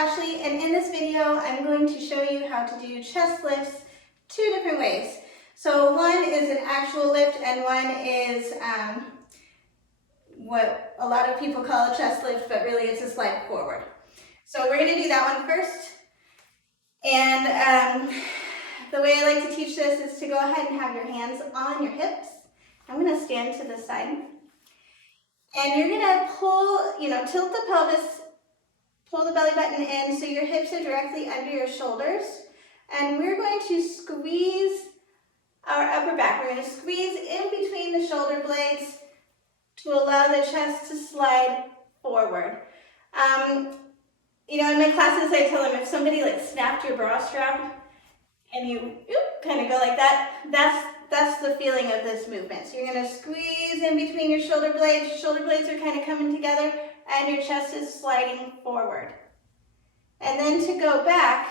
Ashley, and in this video I'm going to show you how to do chest lifts 2 different ways. So one is an actual lift and one is what a lot of people call a chest lift, but really it's a slide forward. So we're going to do that one first. And the way I like to teach this is to go ahead and have your hands on your hips. I'm going to stand to the side. And you're going to pull, tilt the pelvis, pull the belly button in so your hips are directly under your shoulders. And we're going to squeeze our upper back. We're going to squeeze in between the shoulder blades to allow the chest to slide forward. In my classes I tell them if somebody snapped your bra strap and you kind of go like that, that's the feeling of this movement. So you're going to squeeze in between your shoulder blades. Your shoulder blades are kind of coming together and your chest is sliding forward. And then to go back,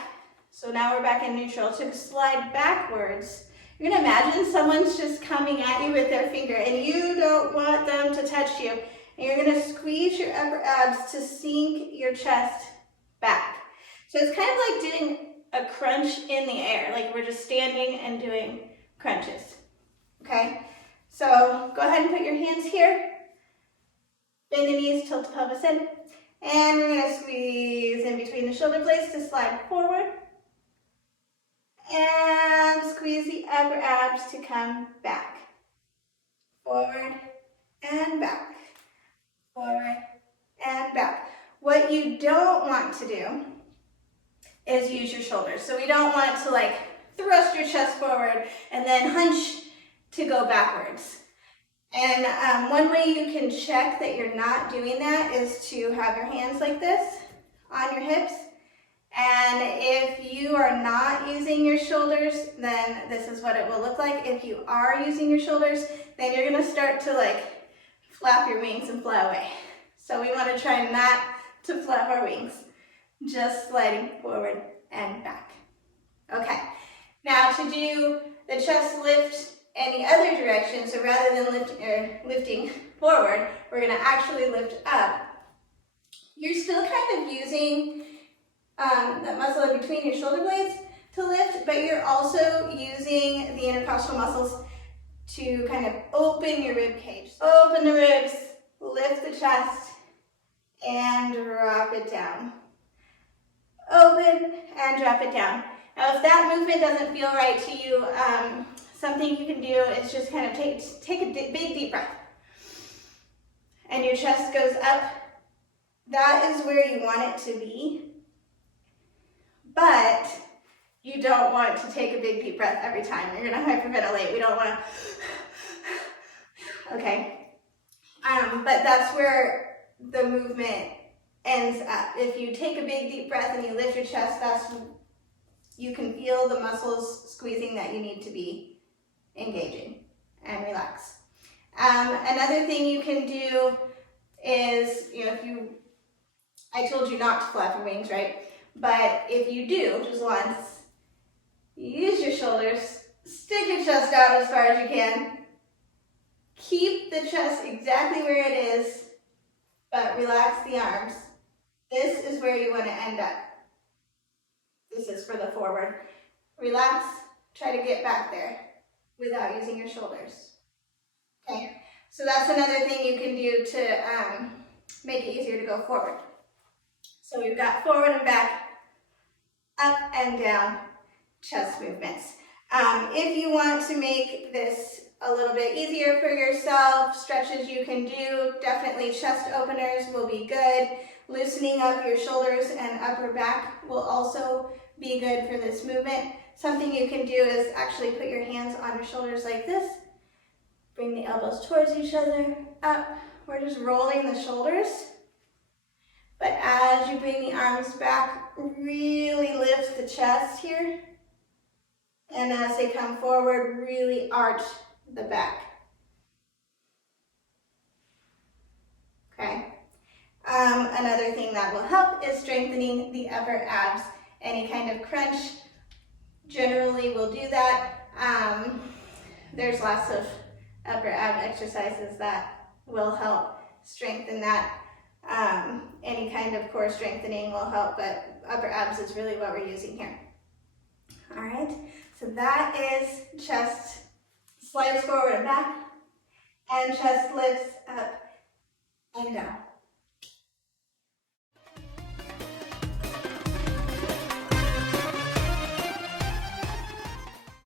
so now we're back in neutral, to slide backwards, you're going to imagine someone's just coming at you with their finger and you don't want them to touch you. And you're going to squeeze your upper abs to sink your chest back. So it's kind of like doing a crunch in the air, like we're just standing and doing crunches. Okay, so go ahead and put your hands here, bend the knees, tilt the pelvis in, and we're going to squeeze in between the shoulder blades to slide forward, and squeeze the upper abs to come back, forward and back, forward and back. What you don't want to do is use your shoulders. So we don't want to thrust your chest forward and then hunch to go backwards. And one way you can check that you're not doing that is to have your hands like this on your hips. And if you are not using your shoulders, then this is what it will look like. If you are using your shoulders, then you're going to start to flap your wings and fly away. So we want to try not to flap our wings, just sliding forward and back. Okay, now to do the chest lift any other direction, so rather than lifting forward, we're going to actually lift up. You're still kind of using that muscle in between your shoulder blades to lift, but you're also using the intercostal muscles to kind of open your rib cage. Open the ribs, lift the chest, and drop it down. Open and drop it down. Now if that movement doesn't feel right to you, something you can do is just kind of take a big deep breath. And your chest goes up. That is where you want it to be. But you don't want to take a big deep breath every time. You're going to hyperventilate. We don't want to. Okay. But that's where the movement ends up. If you take a big deep breath and you lift your chest, you can feel the muscles squeezing that you need to be engaging and relax. Another thing you can do is, I told you not to flap your wings, right? But if you do, just once, use your shoulders, stick your chest out as far as you can, keep the chest exactly where it is, but relax the arms. This is where you want to end up. This is for the forward. Relax, try to get back there without using your shoulders. Okay, so that's another thing you can do to make it easier to go forward. So we've got forward and back, up and down chest movements. If you want to make this a little bit easier for yourself, stretches you can do, definitely chest openers will be good. Loosening up your shoulders and upper back will also be good for this movement. Something you can do is actually put your hands on your shoulders like this. Bring the elbows towards each other, up. We're just rolling the shoulders. But as you bring the arms back, really lift the chest here. And as they come forward, really arch the back. Okay. Another thing that will help is strengthening the upper abs. Any kind of crunch generally will do that. There's lots of upper ab exercises that will help strengthen that. Any kind of core strengthening will help, but upper abs is really what we're using here. All right, so that is chest slides forward and back, and chest lifts up and down.